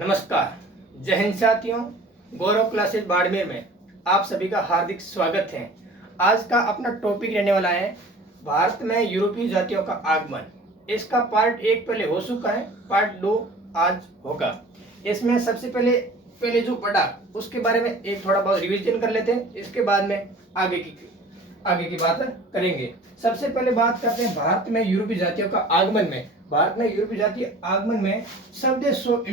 नमस्कार, जय हिंद साथियों। गौरव क्लासेज बाड़मेर में आप सभी का हार्दिक स्वागत है। आज का अपना टॉपिक रहने वाला है भारत में यूरोपीय जातियों का आगमन। इसका पार्ट 1 पहले हो चुका है, पार्ट 2 आज होगा। इसमें सबसे पहले जो पढ़ा उसके बारे में एक थोड़ा बहुत रिवीजन कर लेते हैं, इसके बाद में आगे की बात करेंगे। सबसे पहले बात करते हैं भारत में यूरोपीय जातियों का आगमन में। भारत में यूरोपीय जातीय आगमन में शब्देशो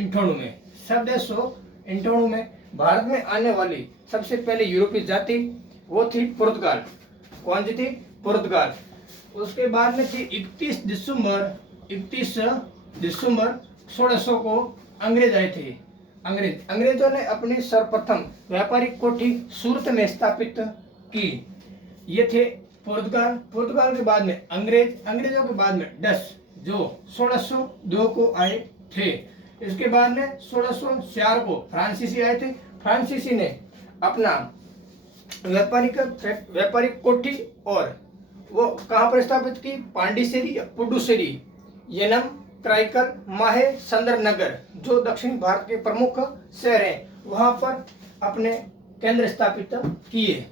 इंठोणु में भारत में आने वाली सबसे पहले यूरोपीय जाति वो थी पुर्तगाल। कौन सी थी? पुर्तगाल। उसके बाद में थी 31 दिसंबर 1600 को अंग्रेज आए थे। अंग्रेजों ने अपनी सर्वप्रथम व्यापारिक कोठी सूरत में स्थापित की। ये थे पुर्तगाल के बाद में अंग्रेजों के बाद में डच जो 1602 को आए थे। इसके बाद में 1604 को फ्रांसीसी आए थे। फ्रांसीसी ने अपना व्यापारिक कोठी और वो कहाँ पर स्थापित की? पांडिचेरी या पुडुचेरी, येनम, क्राइकल, माहे, संदरनगर जो दक्षिण भारत के प्रमुख शहर हैं वहां पर अपने केंद्र स्थापित किए।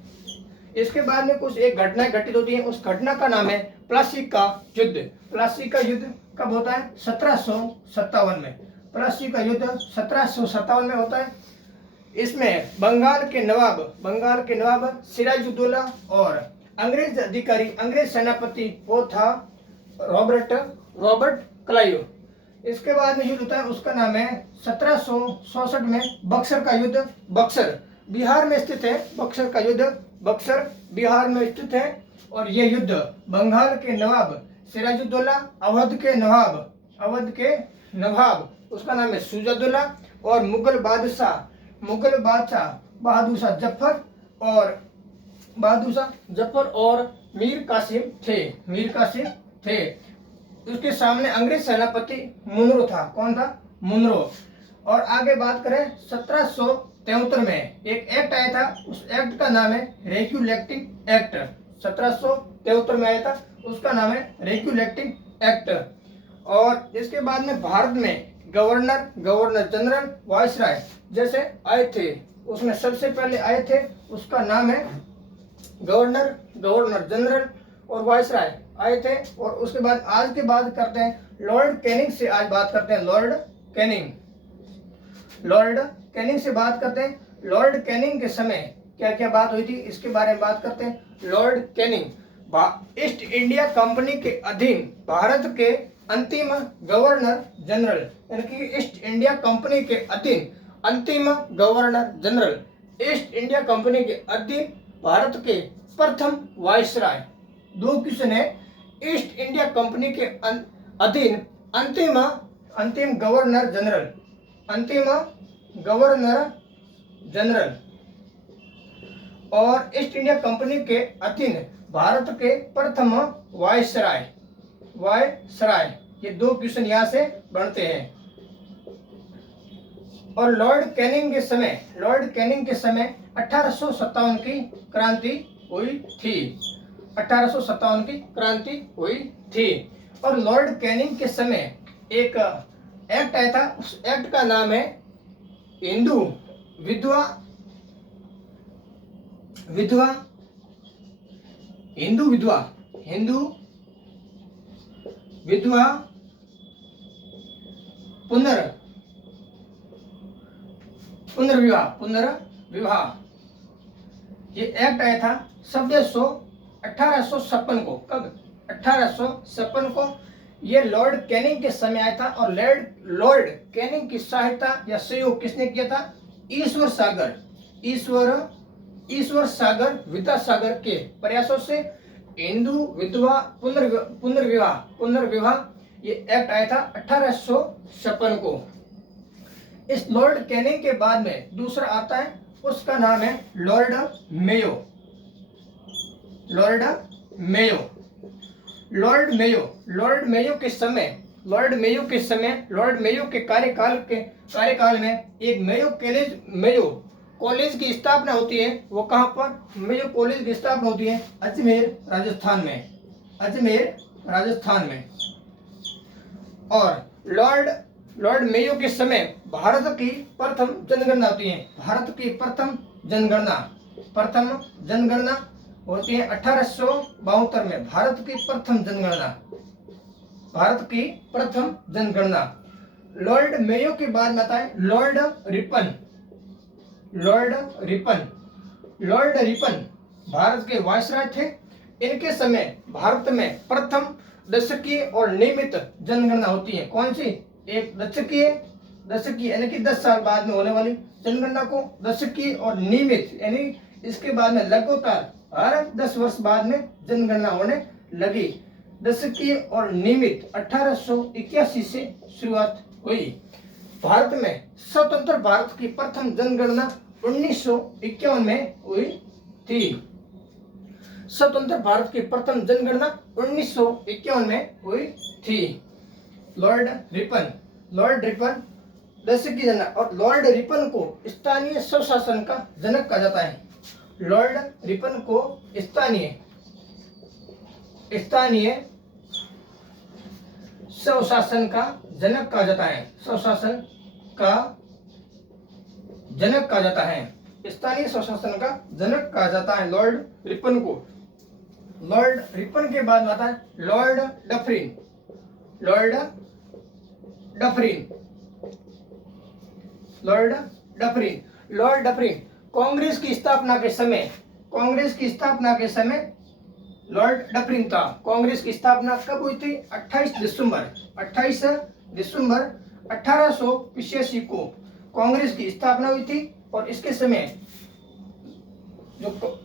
इसके बाद में कुछ एक घटनाएं घटित होती हैं। उस घटना का नाम है प्लासी का युद्ध। प्लासी का युद्ध कब होता है? 1757 में। प्लासी का युद्ध 1757 में होता है। इसमें बंगाल के नवाब सिराजुद्दौला और अंग्रेज सेनापति वो था रॉबर्ट क्लाइव। इसके बाद में युद्ध होता है, उसका नाम है 1764 में बक्सर का युद्ध। बक्सर बिहार में स्थित है। बक्सर का युद्ध बक्सर बिहार में स्थित है। और यह युद्ध बंगाल के नवाब सिराजुद्दौला, अवध के नवाब उसका नाम है शुजाउद्दौला और मुगल बादशाह बहादुर शाह जफर और मीर कासिम थे। उसके सामने अंग्रेज सेनापति मुनरो था। कौन था? मुनरो। और आगे बात करें 1773 में एक एक्ट आया था। उस एक्ट का नाम है रेगुलेटिंग एक्ट। 1773 में आया था, उसका नाम है रेगुलेटिंग एक्ट। और इसके बाद में भारत में गवर्नर जनरल वायसराय जैसे आए थे। उसमें सबसे पहले आए थे, उसका नाम है गवर्नर जनरल और वायसराय आए थे। और उसके बाद आज की बात करते हैं लॉर्ड कैनिंग से। आज बात करते हैं लॉर्ड कैनिंग से बात करते हैं। लॉर्ड कैनिंग के समय क्या क्या बात हुई थी इसके बारे में बात करते हैं। Lord Canning east India company के अधीन भारत के अंतिम गवर्नर जनरल, यानी कि ईस्ट इंडिया कंपनी के अधीन अंतिम governor general, east India company के अधीन भारत के प्रथम वायसराय। 2 क्वेश्चन है। ईस्ट इंडिया कंपनी के अधीन अंतिम गवर्नर जनरल और ईस्ट इंडिया कंपनी के अधीन भारत के प्रथम वायसराय। ये 2 क्वेश्चन यहाँ से बनते हैं। और लॉर्ड कैनिंग के समय 1857 की क्रांति हुई थी। और लॉर्ड कैनिंग के समय एक एक्ट आया था। उस एक्ट का नाम है हिंदू विधवा पुनर्विवाह। ये एक्ट आया था 1856 को। कब? 1856 को। ये लॉर्ड कैनिंग के समय आया था। और लॉर्ड कैनिंग की सहायता या सहयोग किसने किया था? ईश्वर सागर विद्यासागर के प्रयासों से हिंदू विधवा पुनर्विवाह ये एक्ट आया था 1856 को। इस लॉर्ड कैनिंग के बाद में दूसरा आता है, उसका नाम है लॉर्ड मेयो के कार्यकाल में एक मेयो कॉलेज की स्थापना होती है। वो कहाँ पर? मेयो कॉलेज की स्थापना होती है अजमेर राजस्थान में। और लॉर्ड मेयो के समय भारत की प्रथम जनगणना होती है, भारत की प्रथम जनगणना होती है 1872 में। भारत की प्रथम जनगणना लॉर्ड मेयो के बाद में आता है लॉर्ड रिपन भारत के वायसराय थे। इनके समय भारत में प्रथम दशकीय और नियमित जनगणना होती है। कौन सी? एक दशकीय यानी कि 10 साल बाद में होने वाली जनगणना को दशकीय और नियमित यानी इसके बाद में लगातार हर 10 वर्ष बाद में जनगणना होने लगी। दशकीय और नियमित 1881 से शुरुआत हुई। भारत में स्वतंत्र भारत की प्रथम जनगणना 1951 में हुई थी। स्वतंत्र भारत की प्रथम जनगणना 1951 में हुई थी। लॉर्ड रिपन दशकीय जनगणना, और लॉर्ड रिपन को स्थानीय स्वशासन का जनक कहा जाता है। लॉर्ड रिपन को स्थानीय स्वशासन का जनक कहा जाता है। स्वशासन का जनक कहा जाता है, स्थानीय स्वशासन का जनक कहा जाता है लॉर्ड रिपन को। लॉर्ड रिपन के बाद आता है लॉर्ड डफरिन कांग्रेस की स्थापना के समय लॉर्ड डफरिन था। कांग्रेस की स्थापना कब हुई थी? 28 दिसंबर 1885 को कांग्रेस की स्थापना हुई थी। और इसके समय जो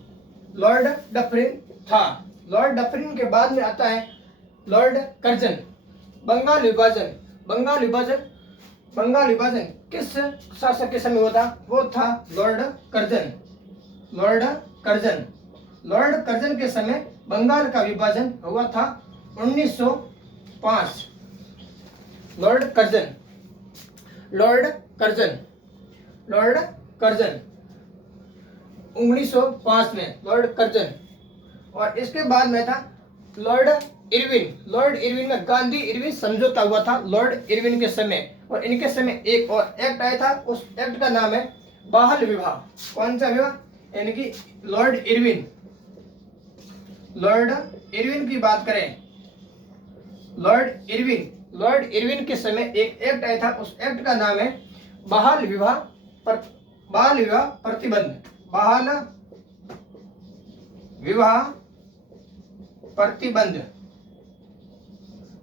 लॉर्ड डफरिन था। लॉर्ड डफरिन के बाद में आता है लॉर्ड कर्जन। बंगाल विभाजन किस शासक के समय हुआ था? वो था लॉर्ड कर्जन के समय बंगाल का विभाजन हुआ था 1905। लॉर्ड कर्जन 1905 में लॉर्ड कर्जन। और इसके बाद में था लॉर्ड इरविन में गांधी इरविन समझौता हुआ था लॉर्ड इरविन के समय। और इनके समय एक और एक्ट आया था, उस एक्ट का नाम है बाल विवाह। कौन सा विवाह? यानी कि लॉर्ड इरविन की बात करें, लॉर्ड इरविन के समय एक एक्ट आया था, उस एक्ट का नाम है बाल विवाह प्रतिबंध।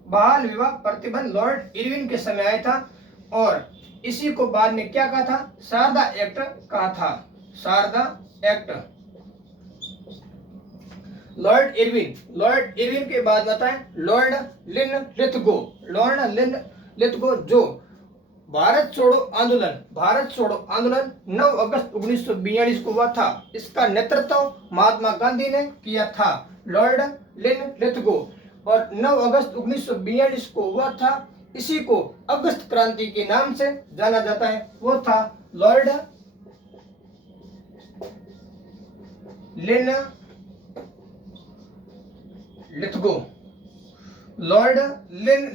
बाल विवाह प्रतिबंध लॉर्ड इरविन के समय आया था। और इसी को बाद में क्या कहा था? शारदा एक्ट कहा था। शारदा एक्ट। लॉर्ड इरविन के बाद आता है लॉर्ड लिथगो जो भारत छोड़ो आंदोलन 9 अगस्त 1942 को हुआ था। इसका नेतृत्व महात्मा गांधी ने किया था। लॉर्ड लिथगो और 9 अगस्त 1942 को हुआ था। इसी को अगस्त क्रांति के नाम से जाना जाता है। वो था लॉर्ड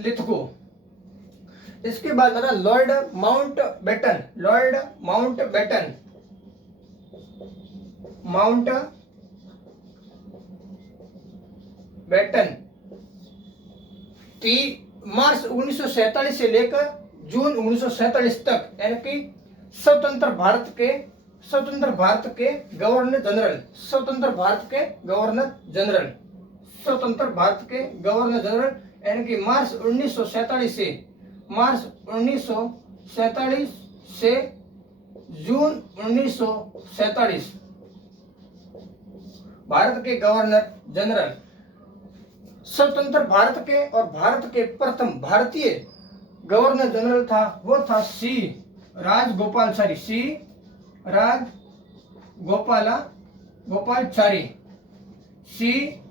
लिथगो। इसके बाद आता लॉर्ड माउंटबेटन। मार्च 1947 से लेकर जून 1947 तक, यानी कि स्वतंत्र भारत के गवर्नर जनरल यानी कि मार्च 1947 से जून 1947 भारत के गवर्नर जनरल। स्वतंत्र भारत के और भारत के प्रथम भारतीय गवर्नर जनरल था, वो था सी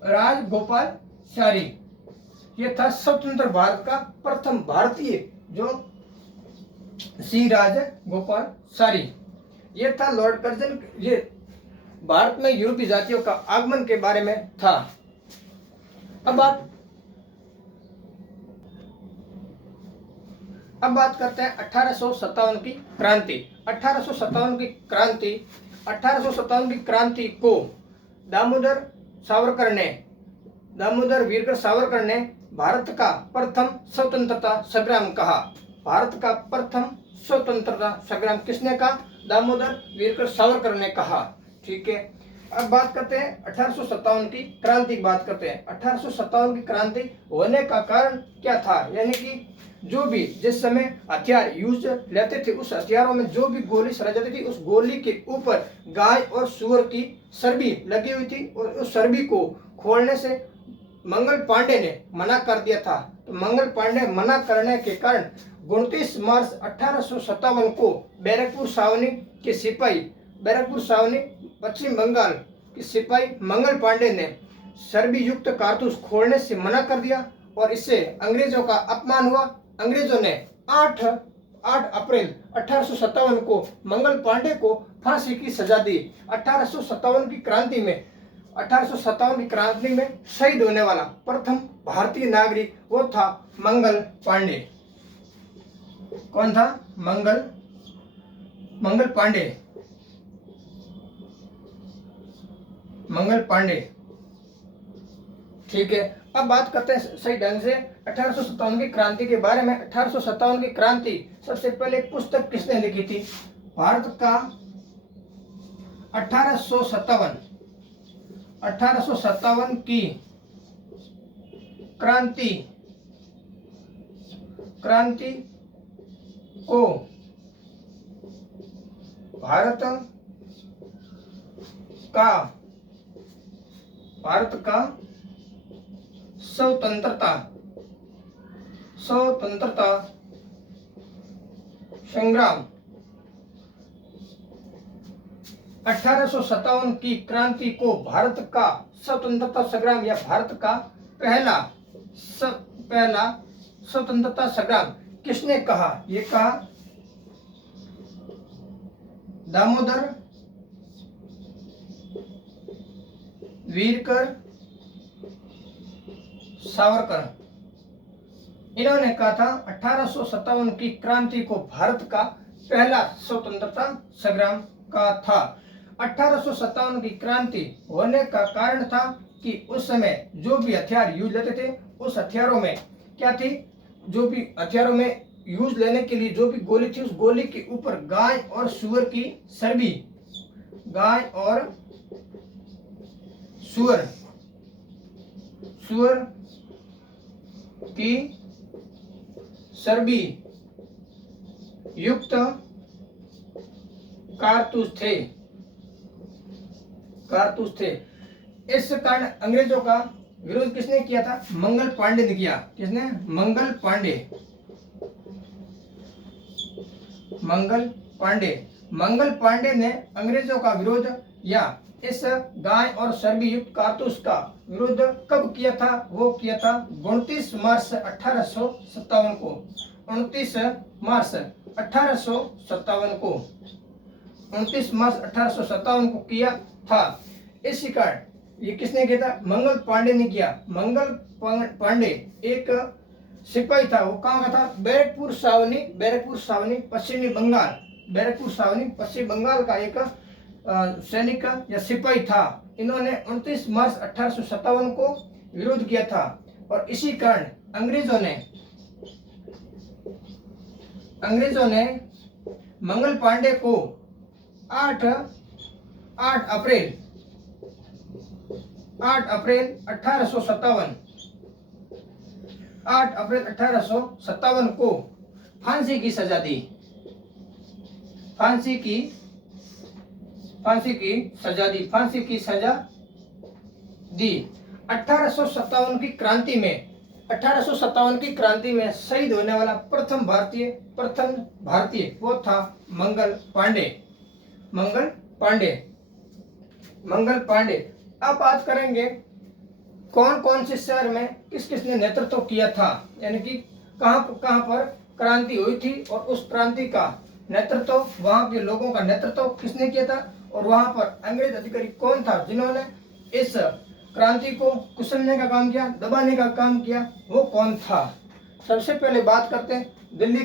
राजगोपालचारी। ये था स्वतंत्र भारत का प्रथम भारतीय, जो सी राजगोपालचारी। ये था लॉर्ड कर्जन। ये भारत में यूरोपीय जातियों का आगमन के बारे में था। अब बात अब बात करते हैं 1857 की क्रांति। 1857 की क्रांति 1857 की क्रांति को दामोदर वीरकर सावरकर ने भारत का प्रथम स्वतंत्रता संग्राम कहा। भारत का प्रथम स्वतंत्रता संग्राम किसने कहा? दामोदर वीरकर सावरकर ने कहा। ठीक है, अब बात करते हैं 1857 की क्रांति की बात करते हैं। 1857 की क्रांति होने का कारण क्या था? यानी कि जो भी जिस समय हथियार यूज लेते थे उस हथियारों में जो भी गोली सराई जाती थी उस गोली के ऊपर गाय और सुअर की चर्बी लगी हुई थी और उस चर्बी को खोलने से मंगल पांडे ने मना कर दिया था। तो मंगल पांडे मना करने के कारण 29 मार्च 1857 को बैरकपुर छावनी पश्चिम बंगाल के सिपाही मंगल पांडे ने चर्बी युक्त कारतूस खोलने से मना कर दिया और इससे अंग्रेजों का अपमान हुआ। अंग्रेजों ने 8 अप्रैल 1857 को मंगल पांडे को फांसी की सजा दी। 1857 की क्रांति में शहीद होने वाला प्रथम भारतीय नागरिक वो था मंगल पांडे। कौन था? मंगल पांडे। ठीक है, अब बात करते हैं सही ढंग से 1857 की क्रांति के बारे में। 1857 की क्रांति सबसे पहले पुस्तक किसने लिखी थी? भारत का 1857 की क्रांति को भारत का स्वतंत्रता संग्राम 1857 की क्रांति को भारत का स्वतंत्रता संग्राम या भारत का पहला स्वतंत्रता संग्राम किसने कहा? ये कहा दामोदर वीरकर सावरकर। इन्होंने कहा था 1857 की क्रांति को भारत का पहला स्वतंत्रता संग्राम का था। 1857 की क्रांति होने का कारण था कि उस समय जो भी हथियार यूज लेते थे उस हथियारों में क्या थी? जो भी हथियारों में यूज लेने के लिए जो भी गोली थी उस गोली के ऊपर गाय और सुअर की चर्बी की चर्बी युक्त कारतूस थे। इस कारण अंग्रेजों का विरोध किसने किया था? मंगल पांडे ने किया। किसने? मंगल पांडे ने अंग्रेजों का विरोध या इस गाय और चर्बी युक्त कारतूस का विरोध कब किया था? वो किया था 29 मार्च 1857 को। 29 मार्च 1857 को किया था। इसी कारण ये किसने किया था? मंगल पांडे ने किया। मंगल पांडे एक सिपाही था। वो कहाँ का था? बैरकपुर छावनी पश्चिम बंगाल का एक सैनिक या सिपाही था। इन्होंने 29 मार्च 1857 को विरोध किया था और इसी कारण अंग्रेजों ने मंगल पांडे को 8 अप्रैल 1857 को फांसी की सजा दी। फांसी की सजा दी। 1857 की क्रांति में शहीद होने वाला प्रथम भारतीय वो था मंगल पांडे। अब बात करेंगे कौन कौन से शहर में किसने नेतृत्व किया था, यानी कि कहां पर क्रांति हुई थी और उस क्रांति का नेतृत्व, वहां के लोगों का नेतृत्व किसने किया था और वहां पर अंग्रेज अधिकारी कौन था जिन्होंने इस क्रांति को कुचलने का काम किया, दबाने का काम किया, वो कौन था? सबसे पहले बात करते हैं दिल्ली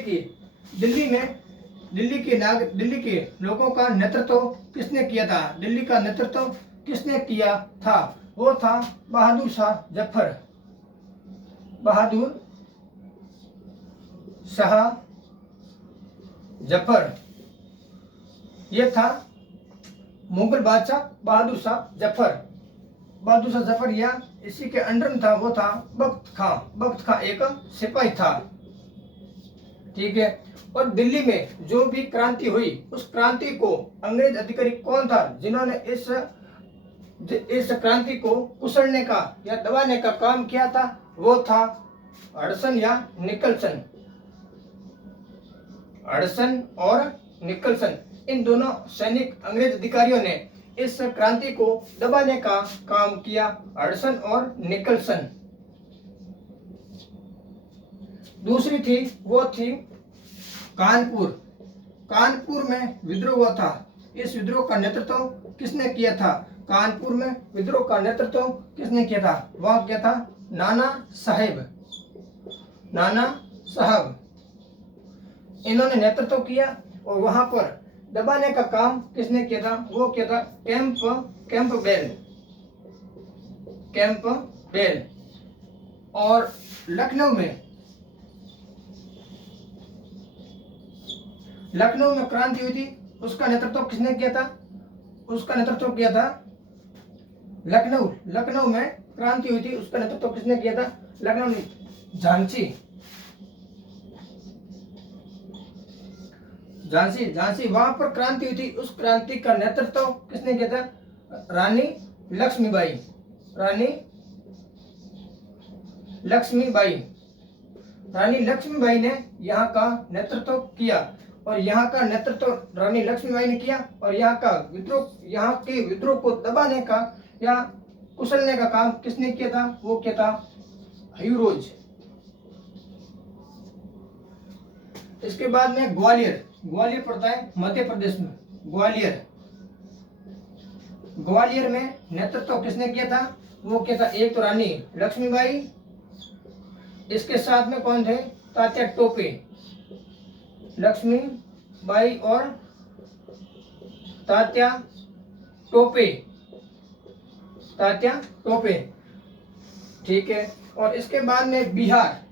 के लोगों का नेतृत्व किसने किया था? दिल्ली का नेतृत्व किसने किया था? वो था बहादुर शाह जफर। बहादुर शाह जफर, ये था मुगल बादशाह बहादुर शाह जफर। बहादुर शाह जफर या इसी के अंडर में था, वो था बख्त खां। बख्त खां एक सिपाही था, ठीक है। और दिल्ली में जो भी क्रांति हुई, उस क्रांति को अंग्रेज अधिकारी कौन था जिन्होंने इस क्रांति को कुचलने का या दबाने का काम किया था? वो था हडसन या निकलसन। हडसन और निकलसन, इन दोनों सैनिक अंग्रेज अधिकारियों ने इस क्रांति को दबाने का काम किया, हडसन और निकलसन। दूसरी थी, वो थी कानपुर। कानपुर में विद्रोह हुआ था। इस विद्रोह का नेतृत्व किसने किया था? कानपुर में विद्रोह का नेतृत्व किसने किया था? वह किया था नाना साहेब। नाना साहब, इन्होंने नेतृत्व किया और वहां पर दबाने का काम किसने किया था? वो किया था कैंपबेल। और लखनऊ में क्रांति हुई थी, उसका नेतृत्व किसने किया था? उसका नेतृत्व किया था लखनऊ में क्रांति हुई थी, उसका नेतृत्व किसने किया था? लखनऊ में झांसी वहां पर क्रांति हुई थी, उस क्रांति का नेतृत्व किसने किया था? रानी लक्ष्मीबाई ने यहाँ का नेतृत्व किया। और यहाँ का नेतृत्व रानी लक्ष्मीबाई ने किया। और यहाँ के विद्रोह को दबाने का या कुचलने का काम किसने किया था? वो किया था ह्यूरोज। इसके बाद में ग्वालियर पड़ता है मध्य प्रदेश में। ग्वालियर में नेतृत्व किसने किया था? वो किया था एक तो रानी लक्ष्मीबाई, इसके साथ में कौन थे? तात्या टोपे। लक्ष्मीबाई और तात्या टोपे, ठीक है। और इसके बाद में बिहार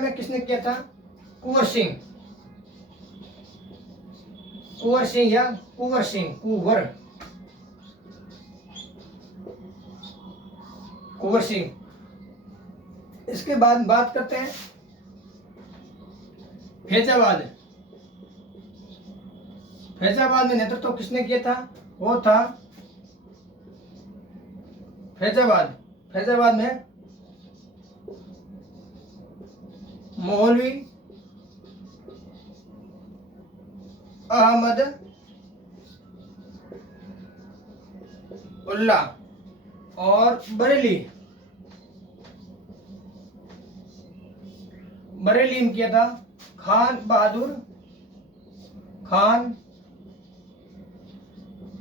में किसने किया था? कुंवर सिंह। इसके बाद बात करते हैं फैजाबाद में नेतृत्व किसने किया था? वो था फैजाबाद में मौलवी अहमद उल्ला। और बरेली में किया था खान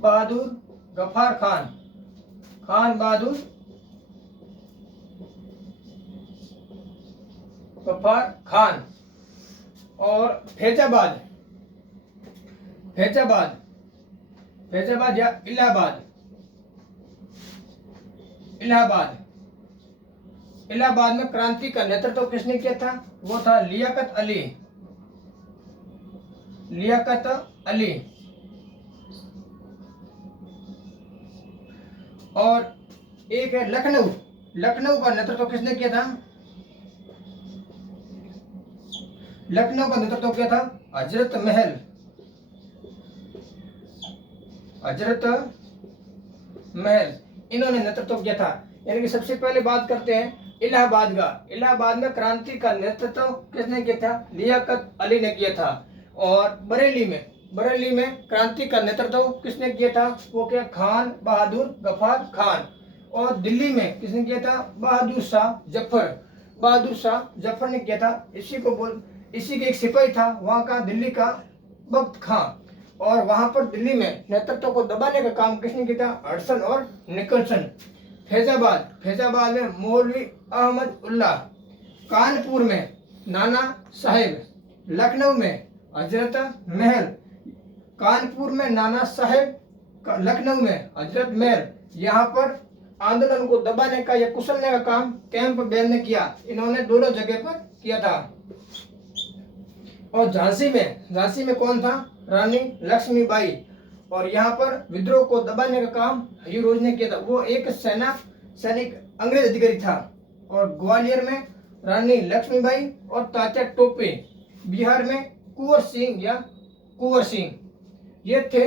बहादुर गफार खान। और फैजाबाद या इलाहाबाद में क्रांति का नेतृत्व किसने किया था? वो था लियाकत अली। और एक है लखनऊ का नेतृत्व किसने किया था? लखनऊ का नेतृत्व किया था हजरत महल। इन्होंने नेतृत्व किया था। यानी कि सबसे पहले बात करते हैं इलाहाबाद में क्रांति का नेतृत्व किसने किया था? लियाकत अली ने किया था। और बरेली में क्रांति का नेतृत्व किसने किया था? वो क्या? खान बहादुर गफार खान। और दिल्ली में किसने किया था? बहादुर शाह जफर ने किया था। इसी के एक सिपाही था वहां का, दिल्ली का बख्त खां। और वहां पर दिल्ली में नेतृत्व को दबाने का काम किसने किया था? हडसन और निकलसन। फैजाबाद में मौलवी अहमद उल्ला। कानपुर में नाना साहेब, लखनऊ में हजरत महल। कानपुर में नाना साहेब, लखनऊ में हजरत महल। यहाँ पर आंदोलन को दबाने का या कुचलने का काम कैंपबेल ने किया। इन्होंने दोनों जगह पर किया था। और झांसी में कौन था? रानी लक्ष्मीबाई। और यहाँ पर विद्रोह को दबाने का काम हीरोज ने किया था। वो एक सैनिक अंग्रेज अधिकारी था। और ग्वालियर में रानी लक्ष्मीबाई और तात्या टोपे। बिहार में कुंवर सिंह ये थे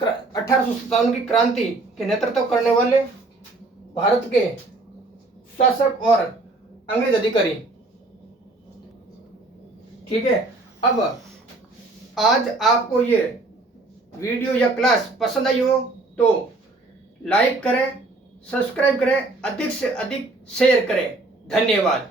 1857 की क्रांति के नेतृत्व करने वाले भारत के शासक और अंग्रेज अधिकारी। ठीक है। अब आज आपको ये वीडियो या क्लास पसंद आई हो तो लाइक करें, सब्सक्राइब करें, अधिक से अधिक शेयर करें। धन्यवाद।